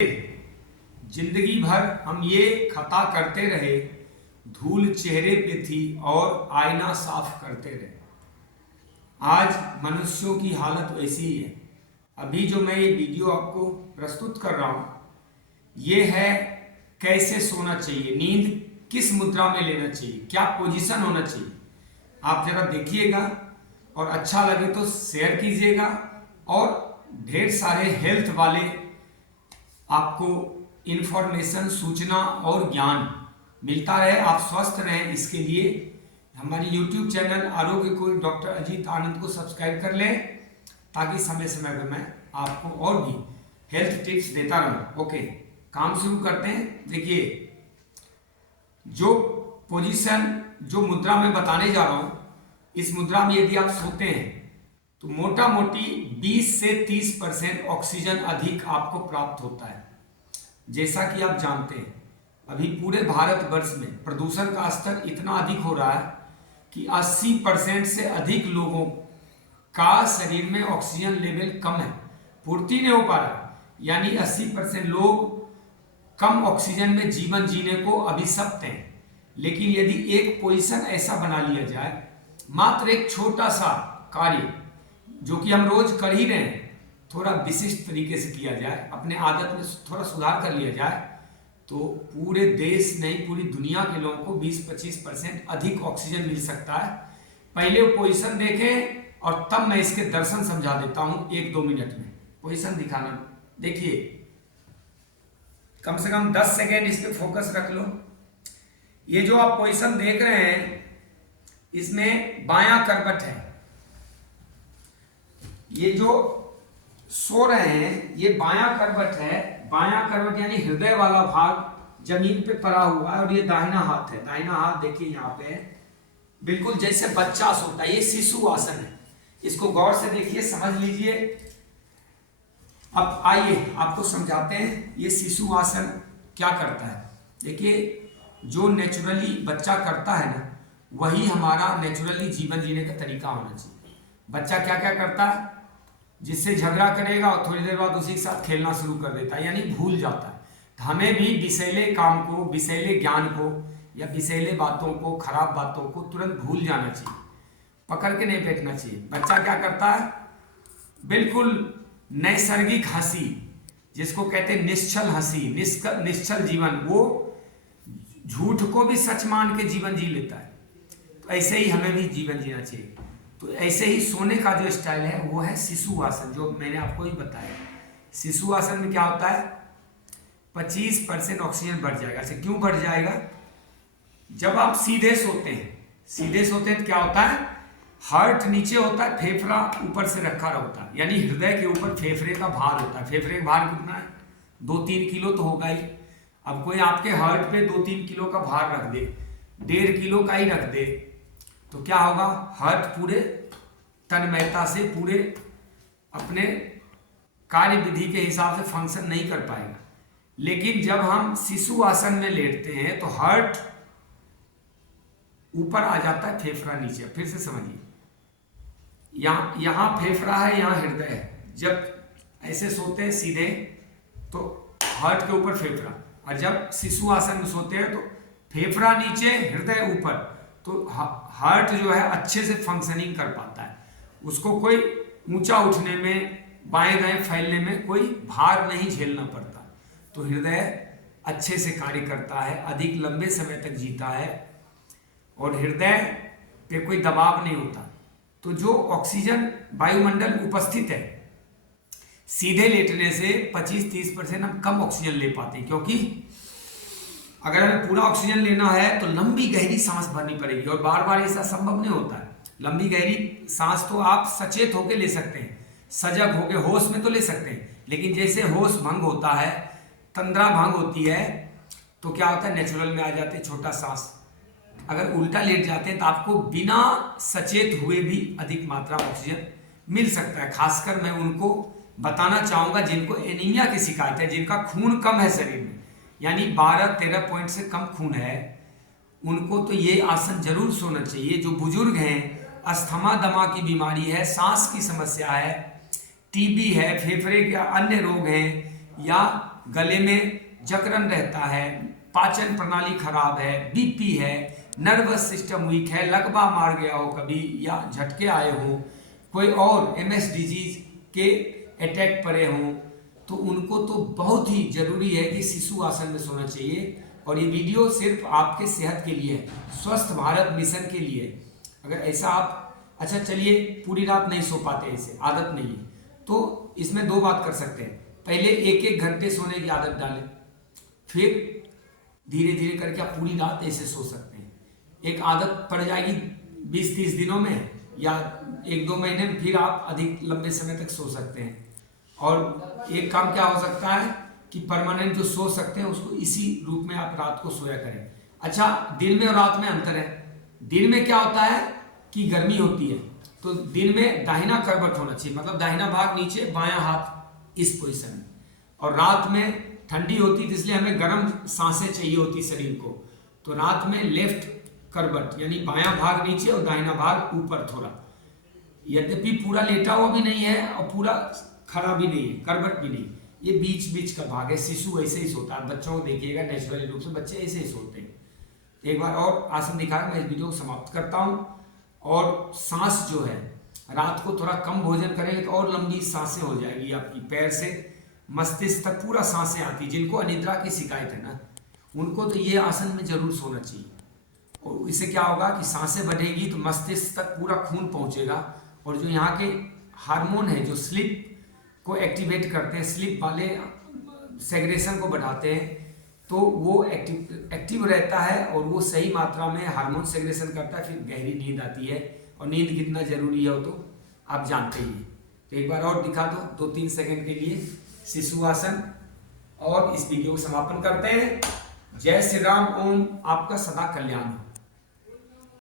जिंदगी भर हम ये खता करते रहे, धूल चेहरे पे थी और आईना साफ करते रहे। आज मनुष्यों की हालत वैसी ही है। अभी जो मैं ये वीडियो आपको प्रस्तुत कर रहा हूँ, ये है कैसे सोना चाहिए, नींद किस मुद्रा में लेना चाहिए, क्या पोजीशन होना चाहिए। आप जरा देखिएगा और अच्छा लगे तो शेयर कीजिएगा और ढेर सारे हेल्थ वाले आपको इंफॉर्मेशन, सूचना और ज्ञान मिलता रहे, आप स्वस्थ रहें। इसके लिए हमारे YouTube चैनल आरोग्य कोच डॉक्टर अजीत आनंद को सब्सक्राइब कर लें, ताकि समय समय पर मैं आपको और भी हेल्थ टिप्स देता रहूं। ओके, काम शुरू करते हैं। देखिए, जो पोजीशन, जो मुद्रा मैं बताने जा रहा हूं, इस मुद्रा में यदि आप सोते हैं तो मोटा मोटी 20 से 30% ऑक्सीजन अधिक आपको प्राप्त होता है। जैसा कि आप जानते हैं, अभी पूरे भारतवर्ष में प्रदूषण का स्तर इतना अधिक हो रहा है कि 80% से अधिक लोगों का शरीर में ऑक्सीजन लेवल कम है, पूर्ति नहीं हो पा रहा। यानी 80% लोग कम ऑक्सीजन में जीवन जीने को अभिशप्त हैं। लेकिन यदि एक पोजीशन ऐसा बना लिया जाए, मात्र एक छोटा सा कार्य जो कि हम रोज कर ही रहे हैं, थोड़ा विशिष्ट तरीके से किया जाए, अपने आदत में थोड़ा सुधार कर लिया जाए, तो पूरे देश नहीं पूरी दुनिया के लोगों को 20-25% अधिक ऑक्सीजन मिल सकता है। पहले वो पोजीशन देखें और तब मैं इसके दर्शन समझा देता हूं 1-2 मिनट में। पोजीशन दिखाना, देखिए, कम से कम 10 सेकेंड इस पे फोकस रख लो। ये जो आप पोजीशन देख रहे हैं, इसमें बायां करवट है। ये जो सो रहे हैं, ये बायां करवट है। बायां करवट यानी हृदय वाला भाग जमीन पे पड़ा हुआ है, और ये दाहिना हाथ है। दाहिना हाथ देखिए यहाँ पे, बिल्कुल जैसे बच्चा सोता है। ये शिशु आसन है, इसको गौर से देखिए, समझ लीजिए। अब आइए आपको समझाते हैं ये शिशु आसन क्या करता है। देखिए, जो नेचुरली बच्चा करता है ना, वही हमारा नेचुरली जीवन जीने का तरीका होना चाहिए। बच्चा क्या क्या करता है, जिससे झगड़ा करेगा और थोड़ी देर बाद उसी के साथ खेलना शुरू कर देता है, यानी भूल जाता है। तो हमें भी विषैले काम को, विषैले ज्ञान को या विषैले बातों को, खराब बातों को तुरंत भूल जाना चाहिए, पकड़ के नहीं बैठना चाहिए। बच्चा क्या करता है, बिल्कुल नैसर्गिक हंसी, जिसको कहते हैं निश्चल हंसी, निश्चल जीवन, वो झूठ को भी सच मान के जीवन जी लेता है। तो ऐसे ही हमें भी जीवन जीना चाहिए। तो ऐसे ही सोने का जो स्टाइल है वो है शिशु आसन, जो मैंने आपको ही बताया। शिशु आसन में क्या होता है, 25% ऑक्सीजन बढ़ जाएगा। ऐसे क्यों बढ़ जाएगा, जब आप सीधे सोते हैं, सीधे सोते हैं तो क्या होता है, हार्ट नीचे होता है, फेफड़ा ऊपर से रखा होता है, यानी हृदय के ऊपर फेफड़े का भार होता है। फेफड़े का भार कितना है, 2-3 किलो तो होगा ही। अब कोई आपके हार्ट पे 2-3 किलो का भार रख दे, 1.5 किलो का ही रख दे, तो क्या होगा, हार्ट पूरे तन्मयता से, पूरे अपने कार्य विधि के हिसाब से फंक्शन नहीं कर पाएगा। लेकिन जब हम शिशु आसन में लेटते हैं तो हार्ट ऊपर आ जाता है, फेफड़ा नीचे। फिर से समझिए, यहां फेफड़ा है, यहां हृदय है। जब ऐसे सोते हैं सीधे तो हार्ट के ऊपर फेफड़ा, और जब शिशु आसन में सोते हैं तो फेफड़ा नीचे, हृदय ऊपर, तो हार्ट जो है अच्छे से फंक्शनिंग कर पाता है। उसको कोई ऊंचा उठने में, बाएं दाएं फैलने में कोई भार नहीं झेलना पड़ता। तो हृदय अच्छे से कार्य करता है, अधिक लंबे समय तक जीता है, और हृदय पे कोई दबाव नहीं होता। तो जो ऑक्सीजन वायुमंडल उपस्थित है, सीधे लेटने से 25-30% हम कम ऑक्सीजन ले पाते हैं, क्योंकि अगर हमें पूरा ऑक्सीजन लेना है तो लंबी गहरी सांस भरनी पड़ेगी, और बार बार ऐसा संभव नहीं होता है। लंबी गहरी सांस तो आप सचेत होकर ले सकते हैं, सजग होकर होश में तो ले सकते हैं, लेकिन जैसे होश भंग होता है, तंद्रा भंग होती है, तो क्या होता है, नेचुरल में आ जाते हैं छोटा सांस। अगर उल्टा लेट जाते हैं तो आपको बिना सचेत हुए भी अधिक मात्रा ऑक्सीजन मिल सकता है। खासकर मैं उनको बताना चाहूंगा जिनको एनीमिया की शिकायत है, जिनका खून कम है शरीर में, यानी 12-13 पॉइंट से कम खून है, उनको तो ये आसन जरूर सोना चाहिए। जो बुजुर्ग हैं, अस्थमा दमा की बीमारी है, सांस की समस्या है, टीबी है, फेफड़े के अन्य रोग हैं, या गले में जकड़न रहता है, पाचन प्रणाली खराब है, बीपी है, नर्वस सिस्टम वीक है, लकवा मार गया हो कभी या झटके आए हो, कोई और MS डिजीज के अटैक पड़े हों, तो उनको तो बहुत ही जरूरी है कि शिशु आसन में सोना चाहिए। और ये वीडियो सिर्फ आपके सेहत के लिए है, स्वस्थ भारत मिशन के लिए। अगर ऐसा आप अच्छा चलिए पूरी रात नहीं सो पाते, ऐसे आदत नहीं है, तो इसमें दो बात कर सकते हैं। पहले 1-1 घंटे सोने की आदत डालें, फिर धीरे धीरे करके आप पूरी रात ऐसे सो सकते हैं। एक आदत पड़ जाएगी 20-30 दिनों में या 1-2 महीने में, फिर आप अधिक लंबे समय तक सो सकते हैं। और एक काम क्या हो सकता है कि परमानेंट जो सो सकते हैं उसको इसी रूप में आप रात को सोया करें। अच्छा, दिन में और रात में अंतर है। दिन में क्या होता है कि गर्मी होती है, तो दिन में दाहिना करवट होना चाहिए, मतलब दाहिना भाग नीचे, बायां हाथ इस पोजीशन में। और रात में ठंडी होती है, इसलिए हमें गर्म सांसें चाहिए होती शरीर को, तो रात में लेफ्ट करवट यानी बायां भाग नीचे और दाहिना भाग ऊपर थोड़ा। यद्यपि पूरा लेटा हुआ भी नहीं है और पूरा खड़ा भी नहीं है, करवट भी नहीं, ये बीच बीच का भाग है। शिशु ऐसे ही सोता है, बच्चों को देखिएगा नेचुरली रूप से बच्चे ऐसे ही सोते हैं। एक बार और आसन दिखा मैं इस वीडियो को समाप्त करता हूँ। और सांस जो है, रात को थोड़ा कम भोजन करेंगे तो और लंबी सांसें हो जाएगी आपकी, पैर से मस्तिष्क तक पूरा सांसें आती। जिनको अनिद्रा की शिकायत है ना, उनको तो ये आसन में जरूर सोना चाहिए। और इससे क्या होगा कि सांसें बढ़ेगी तो मस्तिष्क तक पूरा खून पहुंचेगा, और जो यहाँ के हार्मोन है जो स्लीप को एक्टिवेट करते हैं, स्लीप वाले सेग्रेशन को बढ़ाते हैं, तो वो एक्टिव रहता है और वो सही मात्रा में हार्मोन सेग्रेशन करता है, फिर गहरी नींद आती है। और नींद कितना जरूरी है वो तो आप जानते ही हैं। तो एक बार और दिखा दो 2-3 सेकंड के लिए शिशु आसन, और इस वीडियो को समापन करते हैं। जय श्री राम। ओम आपका सदा कल्याण हो।